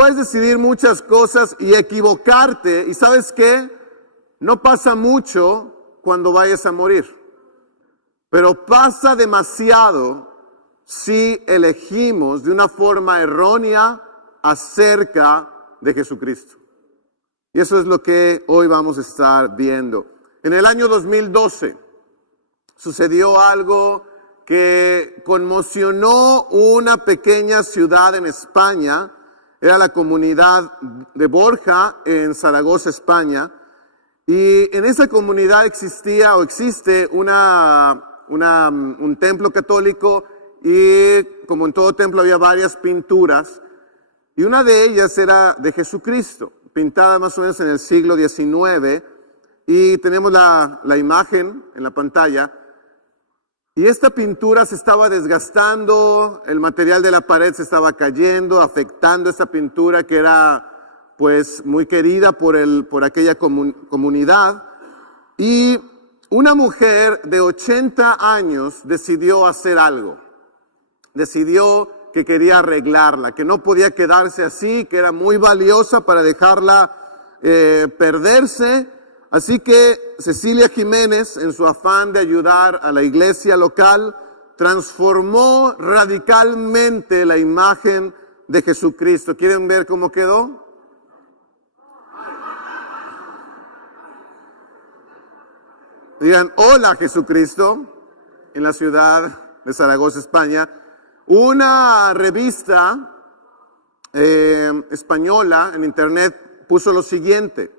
Puedes decidir muchas cosas y equivocarte, y ¿sabes qué? No pasa mucho cuando vayas a morir, pero pasa demasiado si elegimos de una forma errónea acerca de Jesucristo. Y eso es lo que hoy vamos a estar viendo. En el año 2012 sucedió algo que conmocionó una pequeña ciudad en España. Era la comunidad de Borja en Zaragoza, España. Y en esa comunidad existe un templo católico, y como en todo templo había varias pinturas. Y una de ellas era de Jesucristo, pintada más o menos en el siglo XIX. Y tenemos la imagen en la pantalla. Y esta pintura se estaba desgastando, el material de la pared se estaba cayendo, afectando esta pintura que era pues muy querida por aquella comunidad. Y una mujer de 80 años decidió hacer algo. Decidió que quería arreglarla, que no podía quedarse así, que era muy valiosa para dejarla perderse. Así que Cecilia Jiménez, en su afán de ayudar a la iglesia local, transformó radicalmente la imagen de Jesucristo. ¿Quieren ver cómo quedó? Digan, hola Jesucristo, en la ciudad de Zaragoza, España. Una revista española en internet puso lo siguiente.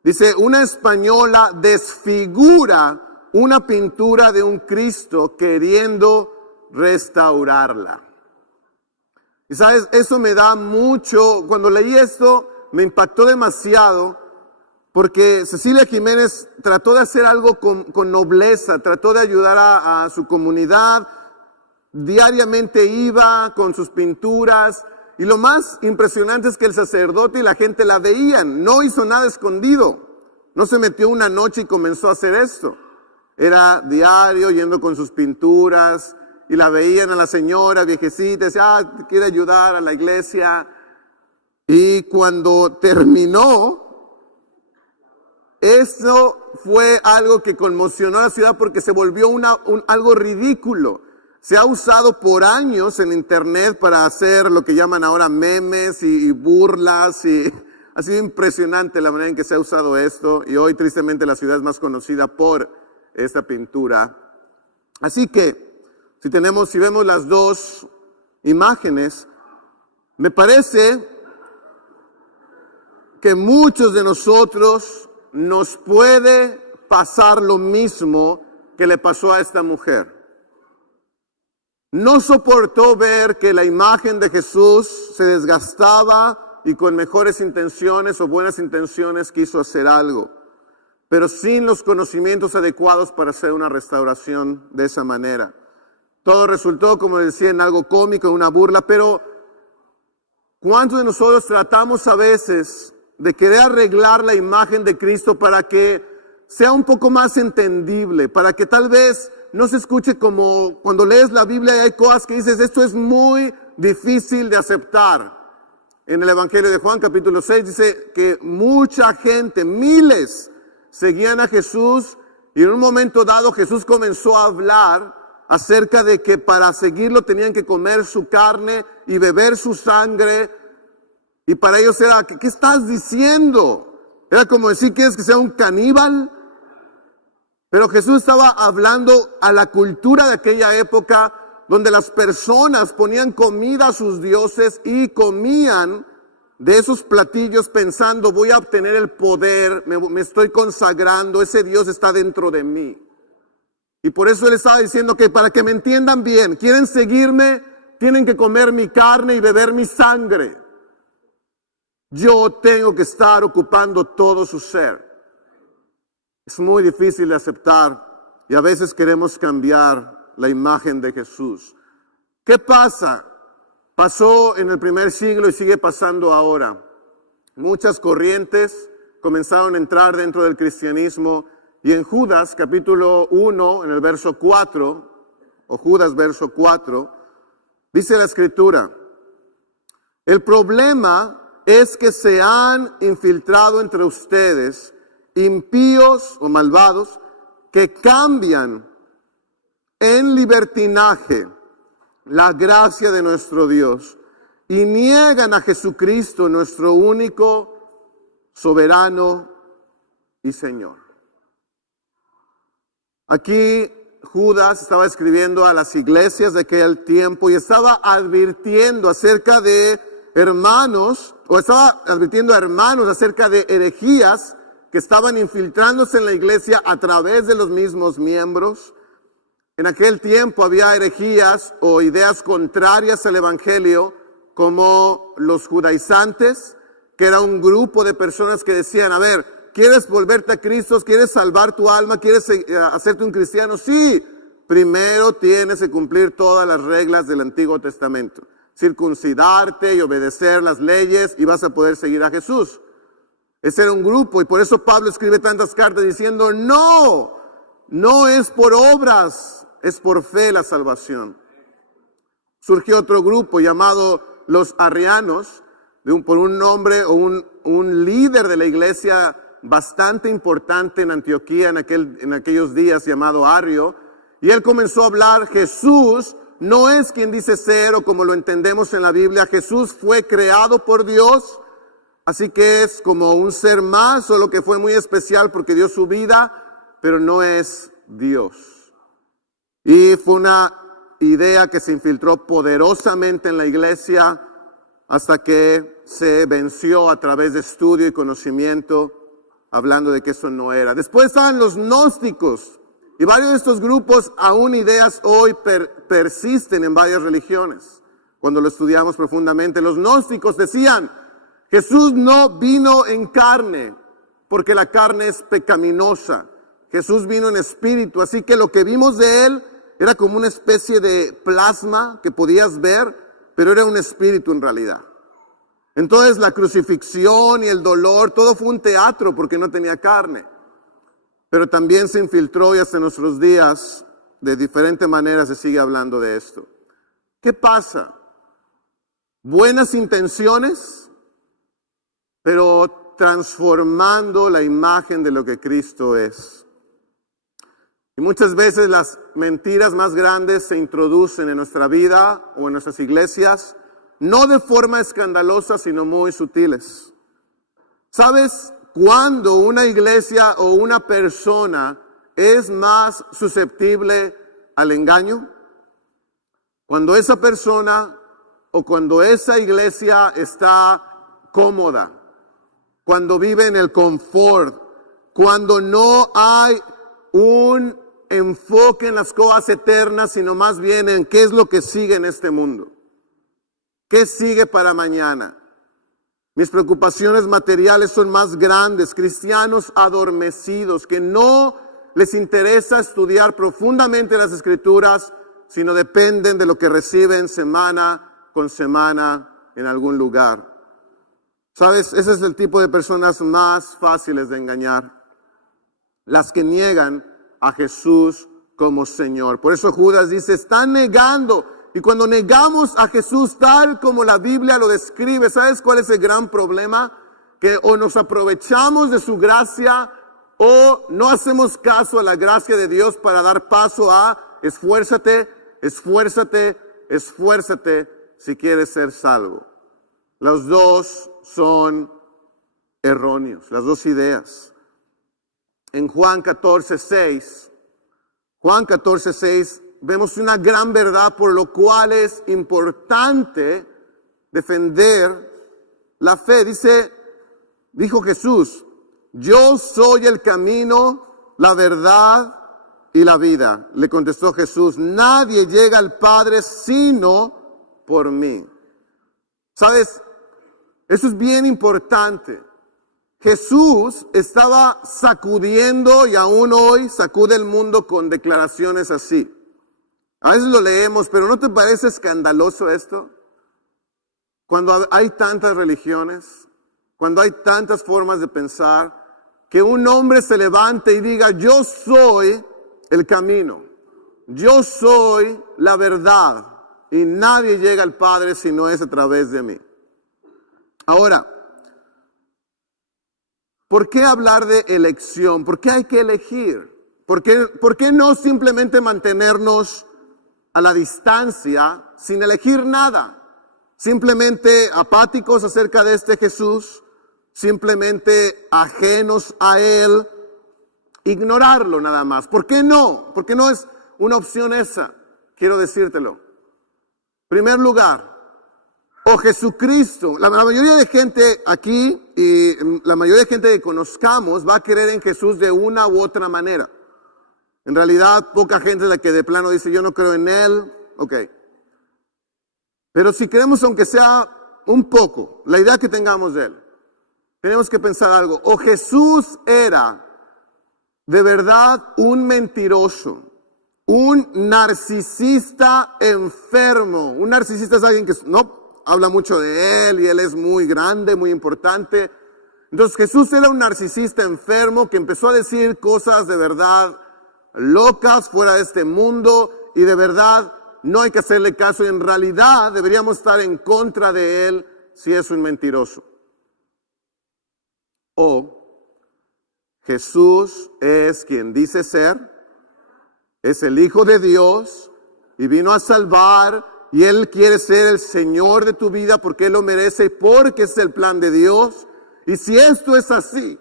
Dice, una española desfigura una pintura de un Cristo queriendo restaurarla. Y sabes, eso me da mucho, cuando leí esto me impactó demasiado, porque Cecilia Jiménez trató de hacer algo con nobleza, trató de ayudar a su comunidad, diariamente iba con sus pinturas. Y lo más impresionante es que el sacerdote y la gente la veían. No hizo nada escondido. No se metió una noche y comenzó a hacer esto. Era diario, yendo con sus pinturas. Y la veían a la señora viejecita. Decía, quiere ayudar a la iglesia. Y cuando terminó, eso fue algo que conmocionó a la ciudad porque se volvió algo ridículo. Se ha usado por años en internet para hacer lo que llaman ahora memes y burlas, y ha sido impresionante la manera en que se ha usado esto, y hoy tristemente la ciudad es más conocida por esta pintura. Así que si vemos las dos imágenes, me parece que muchos de nosotros nos puede pasar lo mismo que le pasó a esta mujer. No soportó ver que la imagen de Jesús se desgastaba y con mejores intenciones o buenas intenciones quiso hacer algo, pero sin los conocimientos adecuados para hacer una restauración de esa manera. Todo resultó, como decía, en algo cómico, en una burla, pero ¿cuántos de nosotros tratamos a veces de querer arreglar la imagen de Cristo para que sea un poco más entendible, para que tal vez no se escuche como cuando lees la Biblia y hay cosas que dices, esto es muy difícil de aceptar? En el Evangelio de Juan, capítulo 6, dice que mucha gente, miles, seguían a Jesús, y en un momento dado Jesús comenzó a hablar acerca de que para seguirlo tenían que comer su carne y beber su sangre, y para ellos era, ¿qué estás diciendo? Era como decir, ¿quieres que sea un caníbal? Pero Jesús estaba hablando a la cultura de aquella época, donde las personas ponían comida a sus dioses y comían de esos platillos pensando, voy a obtener el poder, me estoy consagrando, ese Dios está dentro de mí. Y por eso Él estaba diciendo que para que me entiendan bien, quieren seguirme, tienen que comer mi carne y beber mi sangre. Yo tengo que estar ocupando todo su ser. Es muy difícil de aceptar y a veces queremos cambiar la imagen de Jesús. ¿Qué pasa? Pasó en el primer siglo y sigue pasando ahora. Muchas corrientes comenzaron a entrar dentro del cristianismo, y en Judas capítulo 1, en el verso 4, o Judas verso 4, dice la Escritura: El problema es que se han infiltrado entre ustedes impíos o malvados que cambian en libertinaje la gracia de nuestro Dios y niegan a Jesucristo, nuestro único soberano y Señor. Aquí Judas estaba escribiendo a las iglesias de aquel tiempo y estaba advirtiendo acerca de hermanos, o estaba advirtiendo a hermanos acerca de herejías que estaban infiltrándose en la iglesia a través de los mismos miembros. En aquel tiempo había herejías o ideas contrarias al evangelio, como los judaizantes, que era un grupo de personas que decían, a ver, ¿quieres volverte a Cristo? ¿Quieres salvar tu alma? ¿Quieres hacerte un cristiano? Sí, primero tienes que cumplir todas las reglas del Antiguo Testamento. Circuncidarte y obedecer las leyes y vas a poder seguir a Jesús. Ese era un grupo y por eso Pablo escribe tantas cartas diciendo, no es por obras, es por fe la salvación. Surgió otro grupo llamado los arrianos, por un nombre o un líder de la iglesia bastante importante en Antioquía en aquellos días, llamado Arrio, y él comenzó a hablar, Jesús no es quien dice ser o como lo entendemos en la Biblia, Jesús fue creado por Dios, así que es como un ser más, solo que fue muy especial porque dio su vida, pero no es Dios. Y fue una idea que se infiltró poderosamente en la iglesia hasta que se venció a través de estudio y conocimiento, hablando de que eso no era. Después estaban los gnósticos, y varios de estos grupos, aún ideas hoy persisten en varias religiones. Cuando lo estudiamos profundamente, los gnósticos decían, Jesús no vino en carne, porque la carne es pecaminosa. Jesús vino en espíritu, así que lo que vimos de él era como una especie de plasma que podías ver, pero era un espíritu en realidad. Entonces la crucifixión y el dolor, todo fue un teatro porque no tenía carne. Pero también se infiltró y hasta nuestros días, de diferente manera se sigue hablando de esto. ¿Qué pasa? Buenas intenciones, pero transformando la imagen de lo que Cristo es. Y muchas veces las mentiras más grandes se introducen en nuestra vida o en nuestras iglesias, no de forma escandalosa, sino muy sutiles. ¿Sabes cuándo una iglesia o una persona es más susceptible al engaño? Cuando esa persona o cuando esa iglesia está cómoda, cuando vive en el confort, cuando no hay un enfoque en las cosas eternas, sino más bien en qué es lo que sigue en este mundo. ¿Qué sigue para mañana? Mis preocupaciones materiales son más grandes. Cristianos adormecidos que no les interesa estudiar profundamente las Escrituras, sino dependen de lo que reciben semana con semana en algún lugar. ¿Sabes? Ese es el tipo de personas más fáciles de engañar. Las que niegan a Jesús como Señor. Por eso Judas dice, están negando. Y cuando negamos a Jesús tal como la Biblia lo describe, ¿sabes cuál es el gran problema? Que o nos aprovechamos de su gracia o no hacemos caso a la gracia de Dios para dar paso a esfuérzate, esfuérzate, esfuérzate si quieres ser salvo. Los dos son erróneos, las dos ideas. En Juan 14:6, vemos una gran verdad por lo cual es importante defender la fe. Dijo Jesús, yo soy el camino, la verdad y la vida. Le contestó Jesús, nadie llega al Padre sino por mí. ¿Sabes? Eso es bien importante. Jesús estaba sacudiendo y aún hoy sacude el mundo con declaraciones así. A veces lo leemos, pero ¿no te parece escandaloso esto? Cuando hay tantas religiones, cuando hay tantas formas de pensar, que un hombre se levante y diga, yo soy el camino, yo soy la verdad, y nadie llega al Padre si no es a través de mí. Ahora, ¿por qué hablar de elección? ¿Por qué hay que elegir? ¿Por qué no simplemente mantenernos a la distancia sin elegir nada? Simplemente apáticos acerca de este Jesús, simplemente ajenos a Él, ignorarlo nada más. ¿Por qué no? ¿Por qué no es una opción esa? Quiero decírtelo. En primer lugar, Jesucristo, la mayoría de gente aquí y la mayoría de gente que conozcamos va a creer en Jesús de una u otra manera. En realidad, poca gente es la que de plano dice, yo no creo en Él. Ok. Pero si creemos, aunque sea un poco, la idea que tengamos de Él, tenemos que pensar algo. O Jesús era de verdad un mentiroso, un narcisista enfermo. Un narcisista es alguien que no habla mucho de Él y Él es muy grande, muy importante. Entonces Jesús era un narcisista enfermo que empezó a decir cosas de verdad locas, fuera de este mundo, y de verdad no hay que hacerle caso, y en realidad deberíamos estar en contra de Él si es un mentiroso. O Jesús es quien dice ser, es el Hijo de Dios y vino a salvar, y Él quiere ser el Señor de tu vida porque Él lo merece y porque es el plan de Dios. Y si esto es así,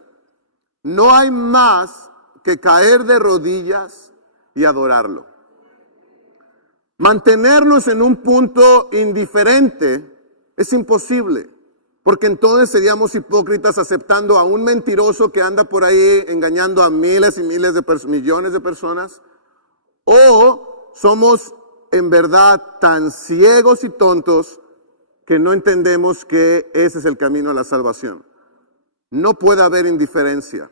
no hay más que caer de rodillas y adorarlo. Mantenernos en un punto indiferente es imposible, porque entonces seríamos hipócritas aceptando a un mentiroso que anda por ahí engañando a miles y miles de millones de personas, o somos en verdad tan ciegos y tontos que no entendemos que ese es el camino a la salvación. No puede haber indiferencia.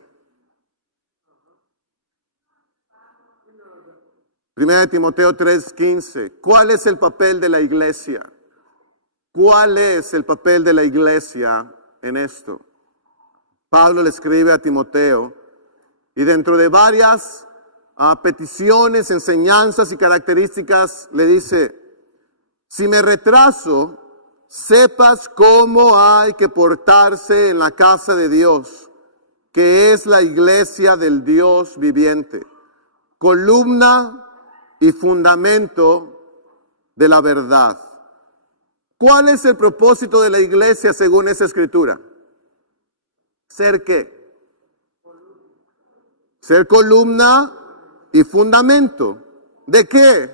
Primera de Timoteo 3:15. ¿Cuál es el papel de la iglesia? ¿Cuál es el papel de la iglesia en esto? Pablo le escribe a Timoteo y dentro de varias peticiones, enseñanzas y características le dice, si me retraso, sepas cómo hay que portarse en la casa de Dios, que es la iglesia del Dios viviente, columna y fundamento de la verdad. ¿Cuál es el propósito de la iglesia según esa escritura? ¿Ser qué? Ser columna y fundamento. ¿De qué?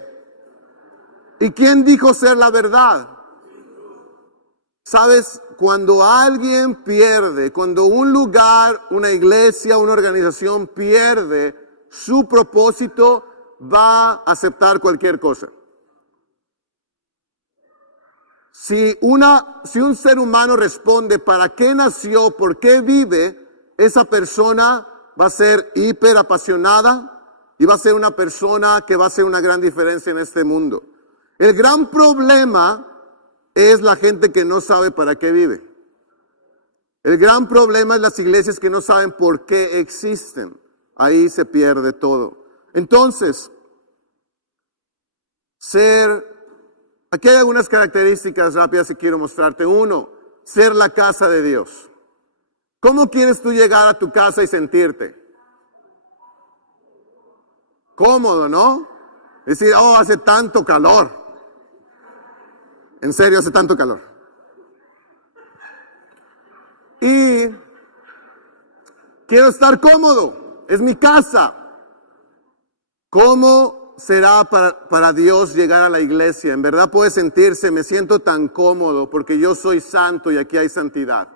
¿Y quién dijo ser la verdad? ¿Sabes? Cuando alguien pierde, cuando un lugar, una iglesia, una organización pierde su propósito, va a aceptar cualquier cosa. Si un ser humano responde para qué nació, por qué vive, esa persona va a ser hiper apasionada y va a ser una persona que va a hacer una gran diferencia en este mundo. El gran problema es la gente que no sabe para qué vive. El gran problema es las iglesias que no saben por qué existen. Ahí se pierde todo. Entonces, aquí hay algunas características rápidas que quiero mostrarte. Uno, ser la casa de Dios. ¿Cómo quieres tú llegar a tu casa y sentirte? Cómodo, ¿no? Decir, hace tanto calor. En serio, hace tanto calor. Y quiero estar cómodo. Es mi casa. ¿Cómo será para Dios llegar a la iglesia? En verdad puede sentirse, me siento tan cómodo porque yo soy santo y aquí hay santidad.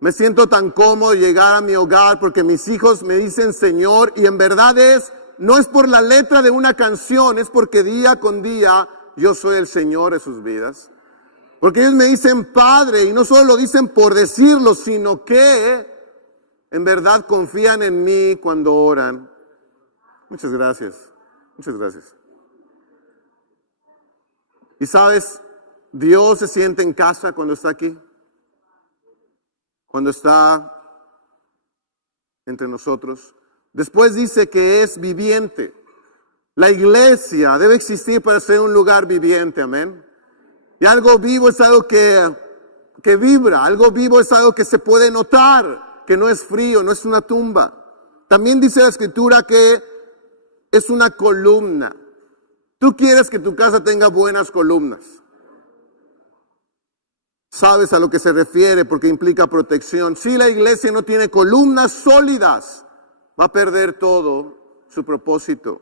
Me siento tan cómodo llegar a mi hogar porque mis hijos me dicen Señor, y en verdad no es por la letra de una canción, es porque día con día yo soy el Señor de sus vidas. Porque ellos me dicen Padre, y no solo lo dicen por decirlo, sino que en verdad confían en mí cuando oran. Muchas gracias. Muchas gracias. Y sabes, Dios se siente en casa cuando está aquí. Cuando está entre nosotros. Después dice que es viviente. La iglesia debe existir para ser un lugar viviente, amén. Y algo vivo es algo que que vibra. Algo vivo es algo que se puede notar, que no es frío, no es una tumba. También dice la Escritura que es una columna. Tú quieres que tu casa tenga buenas columnas. Sabes a lo que se refiere porque implica protección. Si la iglesia no tiene columnas sólidas, va a perder todo su propósito.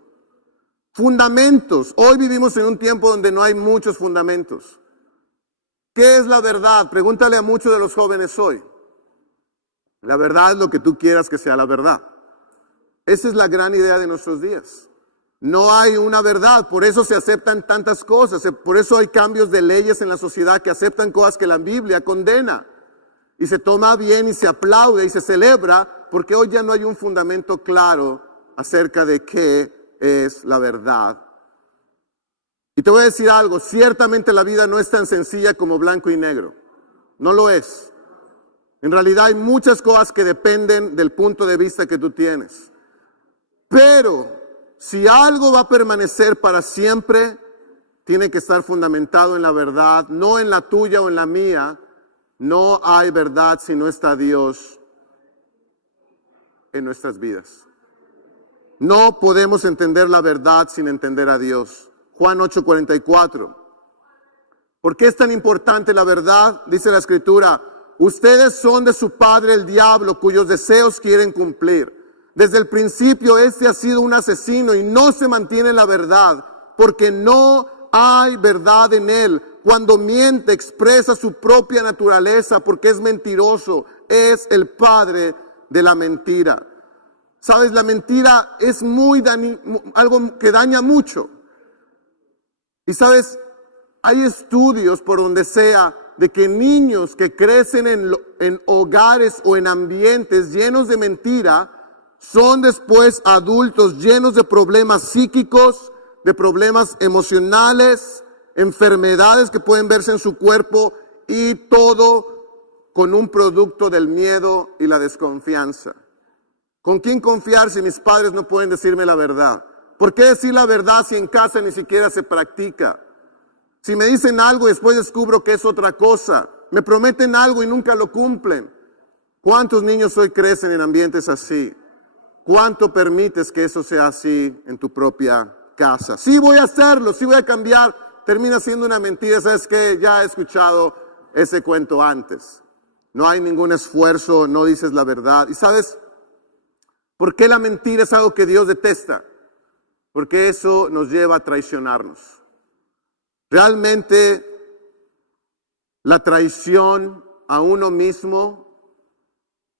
Fundamentos. Hoy vivimos en un tiempo donde no hay muchos fundamentos. ¿Qué es la verdad? Pregúntale a muchos de los jóvenes hoy. La verdad es lo que tú quieras que sea la verdad. Esa es la gran idea de nuestros días. No hay una verdad, por eso se aceptan tantas cosas, por eso hay cambios de leyes en la sociedad que aceptan cosas que la Biblia condena. Y se toma bien y se aplaude y se celebra, porque hoy ya no hay un fundamento claro acerca de qué es la verdad. Y te voy a decir algo, ciertamente la vida no es tan sencilla como blanco y negro. No lo es. En realidad hay muchas cosas que dependen del punto de vista que tú tienes. Pero si algo va a permanecer para siempre, tiene que estar fundamentado en la verdad, no en la tuya o en la mía. No hay verdad si no está Dios en nuestras vidas. No podemos entender la verdad sin entender a Dios. Juan 8:44. ¿Por qué es tan importante la verdad? Dice la Escritura, ustedes son de su padre el diablo, cuyos deseos quieren cumplir. Desde el principio este ha sido un asesino y no se mantiene en la verdad, porque no hay verdad en él. Cuando miente expresa su propia naturaleza porque es mentiroso, es el padre de la mentira. Sabes, la mentira es algo que daña mucho. Y sabes, hay estudios por donde sea de que niños que crecen en hogares o en ambientes llenos de mentira, son después adultos llenos de problemas psíquicos, de problemas emocionales, enfermedades que pueden verse en su cuerpo y todo con un producto del miedo y la desconfianza. ¿Con quién confiar si mis padres no pueden decirme la verdad? ¿Por qué decir la verdad si en casa ni siquiera se practica? Si me dicen algo y después descubro que es otra cosa, me prometen algo y nunca lo cumplen. ¿Cuántos niños hoy crecen en ambientes así? ¿Cuánto permites que eso sea así en tu propia casa? Sí voy a hacerlo, sí voy a cambiar. Termina siendo una mentira. ¿Sabes qué? Ya he escuchado ese cuento antes. No hay ningún esfuerzo, no dices la verdad. ¿Y sabes por qué la mentira es algo que Dios detesta? Porque eso nos lleva a traicionarnos. Realmente la traición a uno mismo.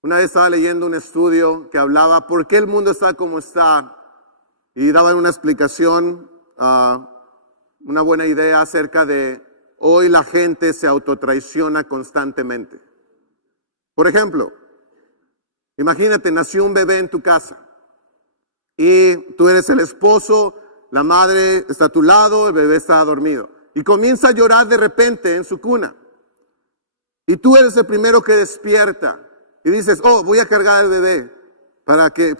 Una vez estaba leyendo un estudio que hablaba por qué el mundo está como está y daban una explicación, una buena idea acerca de hoy la gente se autotraiciona constantemente. Por ejemplo, imagínate, nació un bebé en tu casa y tú eres el esposo, la madre está a tu lado, el bebé está dormido y comienza a llorar de repente en su cuna y tú eres el primero que despierta. Y dices, voy a cargar al bebé para que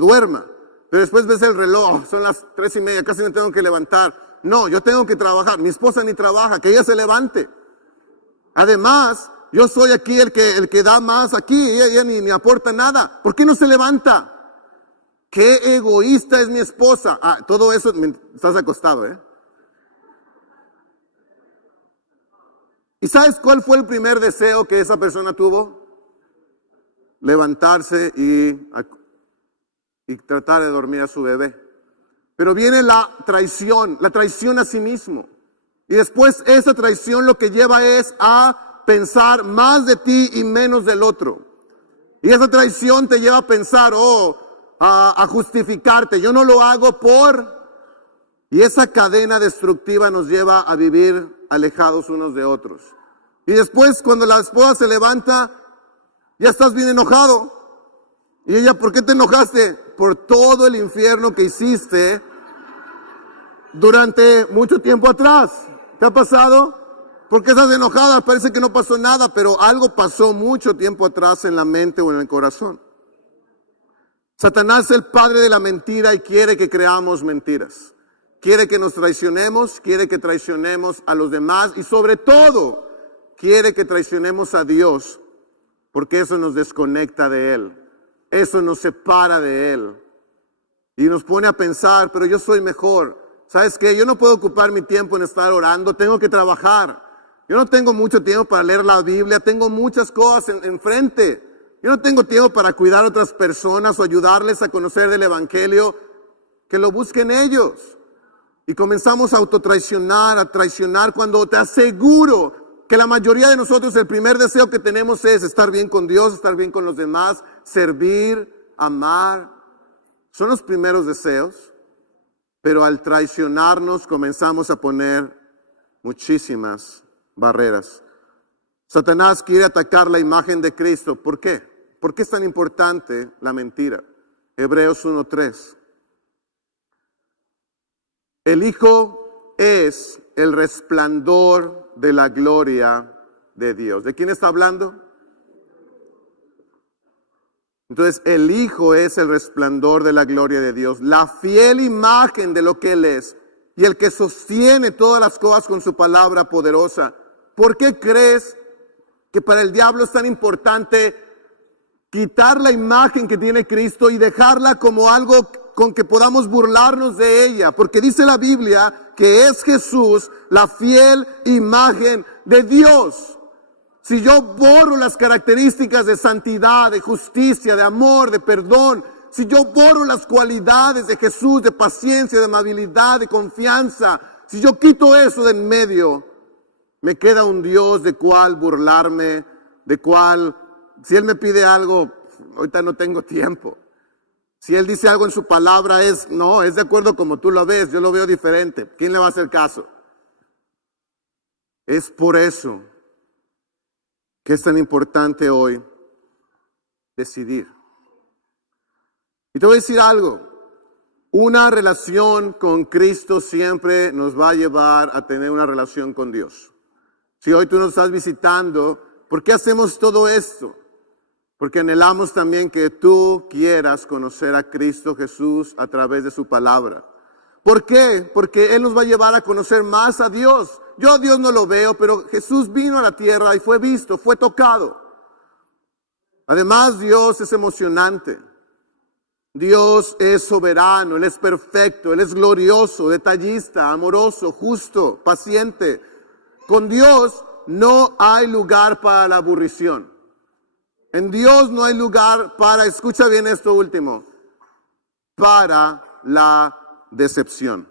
duerma. Pero después ves el reloj, son las 3:30, casi me tengo que levantar. No, yo tengo que trabajar. Mi esposa ni trabaja, que ella se levante. Además, yo soy aquí el que da más aquí, ella ni aporta nada. ¿Por qué no se levanta? Qué egoísta es mi esposa. Todo eso, estás acostado, ¿eh? ¿Y sabes cuál fue el primer deseo que esa persona tuvo? Levantarse y tratar de dormir a su bebé. Pero viene la traición a sí mismo. Y después esa traición lo que lleva es a pensar más de ti y menos del otro. Y esa traición te lleva a pensar, a justificarte. Yo no lo hago por... Y esa cadena destructiva nos lleva a vivir alejados unos de otros. Y después cuando la esposa se levanta, ya estás bien enojado. Y ella, ¿por qué te enojaste? Por todo el infierno que hiciste durante mucho tiempo atrás. ¿Te ha pasado? ¿Por qué estás enojada? Parece que no pasó nada, pero algo pasó mucho tiempo atrás en la mente o en el corazón. Satanás es el padre de la mentira y quiere que creamos mentiras. Quiere que nos traicionemos, quiere que traicionemos a los demás y sobre todo quiere que traicionemos a Dios porque eso nos desconecta de Él. Eso nos separa de Él. Y nos pone a pensar, pero yo soy mejor. ¿Sabes qué? Yo no puedo ocupar mi tiempo en estar orando, tengo que trabajar. Yo no tengo mucho tiempo para leer la Biblia, tengo muchas cosas enfrente. Yo no tengo tiempo para cuidar a otras personas o ayudarles a conocer del Evangelio. Que lo busquen ellos. Y comenzamos a autotraicionar, a traicionar, cuando te aseguro que la mayoría de nosotros el primer deseo que tenemos es estar bien con Dios, estar bien con los demás, servir, amar. Son los primeros deseos, pero al traicionarnos comenzamos a poner muchísimas barreras. Satanás quiere atacar la imagen de Cristo. ¿Por qué? ¿Por qué es tan importante la mentira? Hebreos 1:3. El Hijo es el resplandor de la gloria de Dios. ¿De quién está hablando? Entonces, el Hijo es el resplandor de la gloria de Dios, la fiel imagen de lo que Él es, y el que sostiene todas las cosas con su palabra poderosa. ¿Por qué crees que para el diablo es tan importante quitar la imagen que tiene Cristo y dejarla como algo con que podamos burlarnos de ella? Porque dice la Biblia que es Jesús la fiel imagen de Dios. Si yo borro las características de santidad, de justicia, de amor, de perdón, si yo borro las cualidades de Jesús, de paciencia, de amabilidad, de confianza, si yo quito eso de en medio, me queda un Dios de cual burlarme, de cual, si Él me pide algo, ahorita no tengo tiempo. Si Él dice algo en su palabra, no, es de acuerdo como tú lo ves, yo lo veo diferente. ¿Quién le va a hacer caso? Es por eso que es tan importante hoy decidir. Y te voy a decir algo, una relación con Cristo siempre nos va a llevar a tener una relación con Dios. Si hoy tú nos estás visitando, ¿por qué hacemos todo esto? Porque anhelamos también que tú quieras conocer a Cristo Jesús a través de su palabra. ¿Por qué? Porque Él nos va a llevar a conocer más a Dios. Yo a Dios no lo veo, pero Jesús vino a la tierra y fue visto, fue tocado. Además, Dios es emocionante. Dios es soberano, Él es perfecto, Él es glorioso, detallista, amoroso, justo, paciente. Con Dios no hay lugar para la aburrición. En Dios no hay lugar para, escucha bien esto último, para la decepción.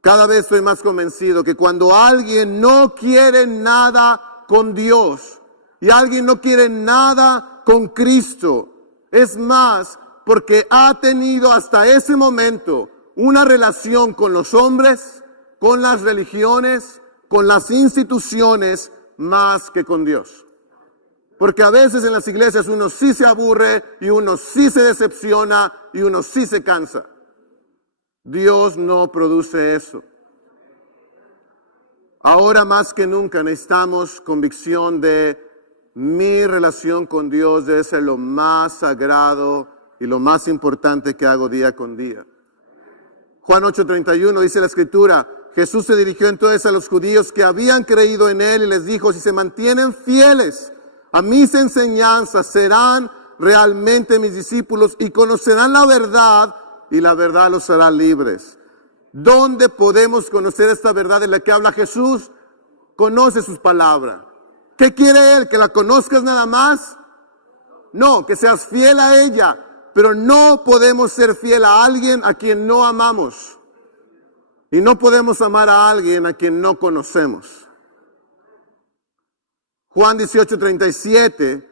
Cada vez estoy más convencido que cuando alguien no quiere nada con Dios y alguien no quiere nada con Cristo, es más porque ha tenido hasta ese momento una relación con los hombres, con las religiones, con las instituciones, más que con Dios. Porque a veces en las iglesias uno sí se aburre y uno sí se decepciona y uno sí se cansa. Dios no produce eso. Ahora más que nunca necesitamos convicción de mi relación con Dios debe ser lo más sagrado y lo más importante que hago día con día. Juan 8:31 dice la Escritura, Jesús se dirigió entonces a los judíos que habían creído en Él y les dijo, si se mantienen fieles a mis enseñanzas, serán realmente mis discípulos y conocerán la verdad y la verdad los hará libres. ¿Dónde podemos conocer esta verdad de la que habla Jesús? Conoce sus palabras. ¿Qué quiere Él? ¿Que la conozcas nada más? No, que seas fiel a ella. Pero no podemos ser fiel a alguien a quien no amamos. Y no podemos amar a alguien a quien no conocemos. Juan 18:37,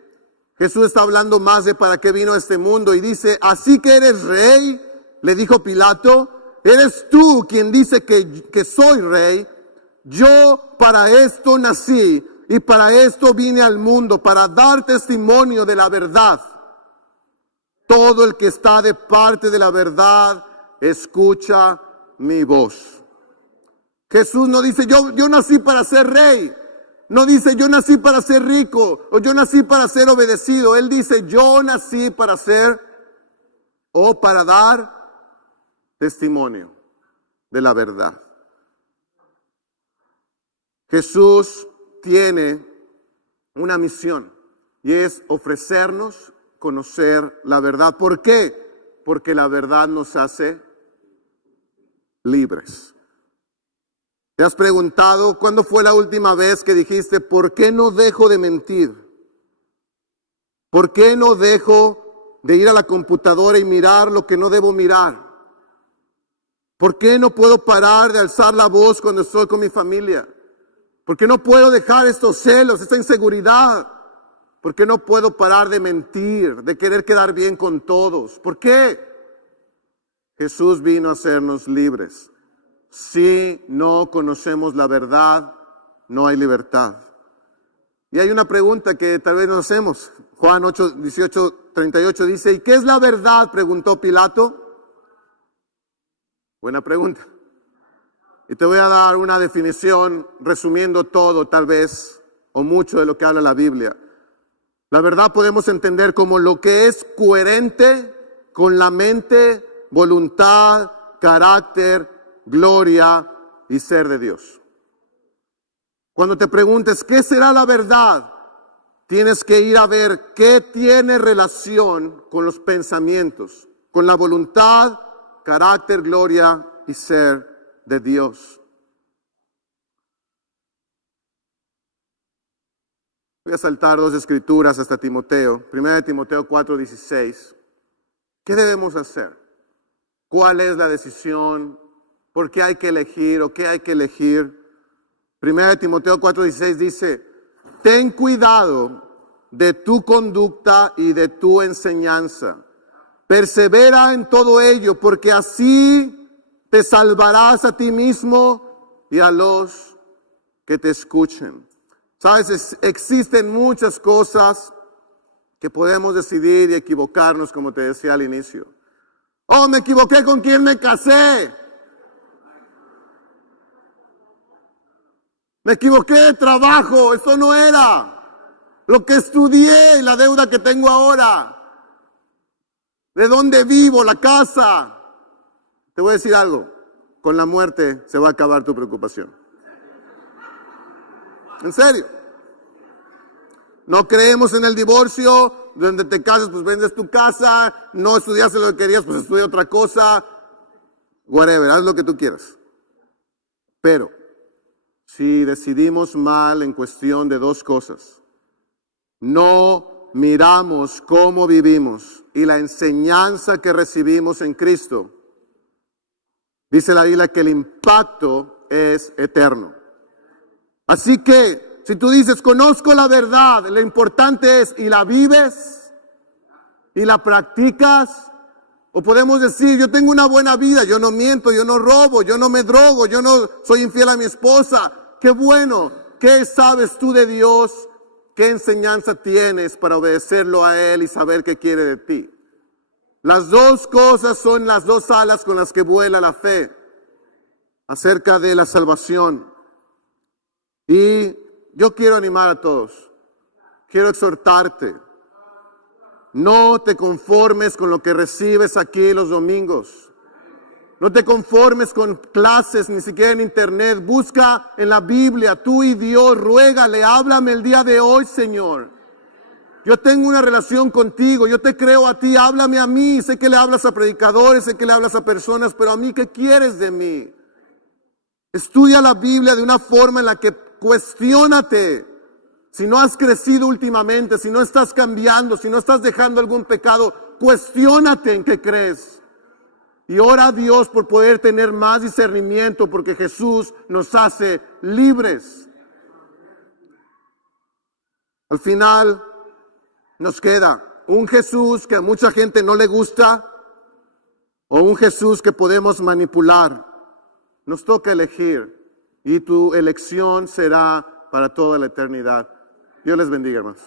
Jesús está hablando más de para qué vino a este mundo y dice, así que eres rey, le dijo Pilato, eres tú quien dice que soy rey. Yo para esto nací y para esto vine al mundo, para dar testimonio de la verdad. Todo el que está de parte de la verdad, escucha mi voz. Jesús no dice, yo nací para ser rey. No dice, yo nací para ser rico o yo nací para ser obedecido. Él dice, yo nací para ser o para dar testimonio de la verdad. Jesús tiene una misión y es ofrecernos conocer la verdad. ¿Por qué? Porque la verdad nos hace libres. ¿Te has preguntado cuándo fue la última vez que dijiste, ¿por qué no dejo de mentir? ¿Por qué no dejo de ir a la computadora y mirar lo que no debo mirar? ¿Por qué no puedo parar de alzar la voz cuando estoy con mi familia? ¿Por qué no puedo dejar estos celos, esta inseguridad? ¿Por qué no puedo parar de mentir, de querer quedar bien con todos? ¿Por qué? Jesús vino a hacernos libres. Si no conocemos la verdad, no hay libertad. Y hay una pregunta que tal vez nos hacemos. Juan 8, 18, 38 dice, ¿y qué es la verdad?, preguntó Pilato. Buena pregunta. Y te voy a dar una definición resumiendo todo, tal vez, o mucho de lo que habla la Biblia. La verdad podemos entender como lo que es coherente con la mente, voluntad, carácter, gloria y ser de Dios. Cuando te preguntes, ¿qué será la verdad?, tienes que ir a ver qué tiene relación con los pensamientos, con la voluntad, carácter, gloria y ser de Dios. Voy a saltar 2 escrituras hasta Timoteo. 1 Timoteo 4:16. ¿Qué debemos hacer? ¿Cuál es la decisión? ¿Por qué hay que elegir o qué hay que elegir? 1 Timoteo 4:16 dice, ten cuidado de tu conducta y de tu enseñanza. Persevera en todo ello, porque así te salvarás a ti mismo y a los que te escuchen. Sabes, existen muchas cosas que podemos decidir y equivocarnos, como te decía al inicio. Oh, me equivoqué con quién me casé. Me equivoqué de trabajo, eso no era. Lo que estudié y la deuda que tengo ahora. ¿De dónde vivo? La casa. Te voy a decir algo. Con la muerte se va a acabar tu preocupación. En serio. No creemos en el divorcio. Donde te casas, pues vendes tu casa. No estudiaste lo que querías, pues estudia otra cosa. Whatever, haz lo que tú quieras. Pero, si decidimos mal en cuestión de 2 cosas, no miramos cómo vivimos y la enseñanza que recibimos en Cristo, dice la Biblia que el impacto es eterno. Así que, si tú dices, conozco la verdad, lo importante es, ¿y la vives? ¿Y la practicas? O podemos decir, yo tengo una buena vida, yo no miento, yo no robo, yo no me drogo, yo no soy infiel a mi esposa. ¡Qué bueno! ¿Qué sabes tú de Dios? ¿Qué enseñanza tienes para obedecerlo a Él y saber qué quiere de ti? Las 2 cosas son las 2 alas con las que vuela la fe acerca de la salvación. Y yo quiero animar a todos, quiero exhortarte, no te conformes con lo que recibes aquí los domingos. No te conformes con clases, ni siquiera en internet. Busca en la Biblia, tú y Dios, ruégale, háblame el día de hoy, Señor. Yo tengo una relación contigo, yo te creo a ti, háblame a mí. Sé que le hablas a predicadores, sé que le hablas a personas, pero a mí, ¿qué quieres de mí? Estudia la Biblia de una forma en la que cuestiónate. Si no has crecido últimamente, si no estás cambiando, si no estás dejando algún pecado, cuestiónate en qué crees. Y ora a Dios por poder tener más discernimiento, porque Jesús nos hace libres. Al final nos queda un Jesús que a mucha gente no le gusta o un Jesús que podemos manipular. Nos toca elegir y tu elección será para toda la eternidad. Dios les bendiga, hermanos.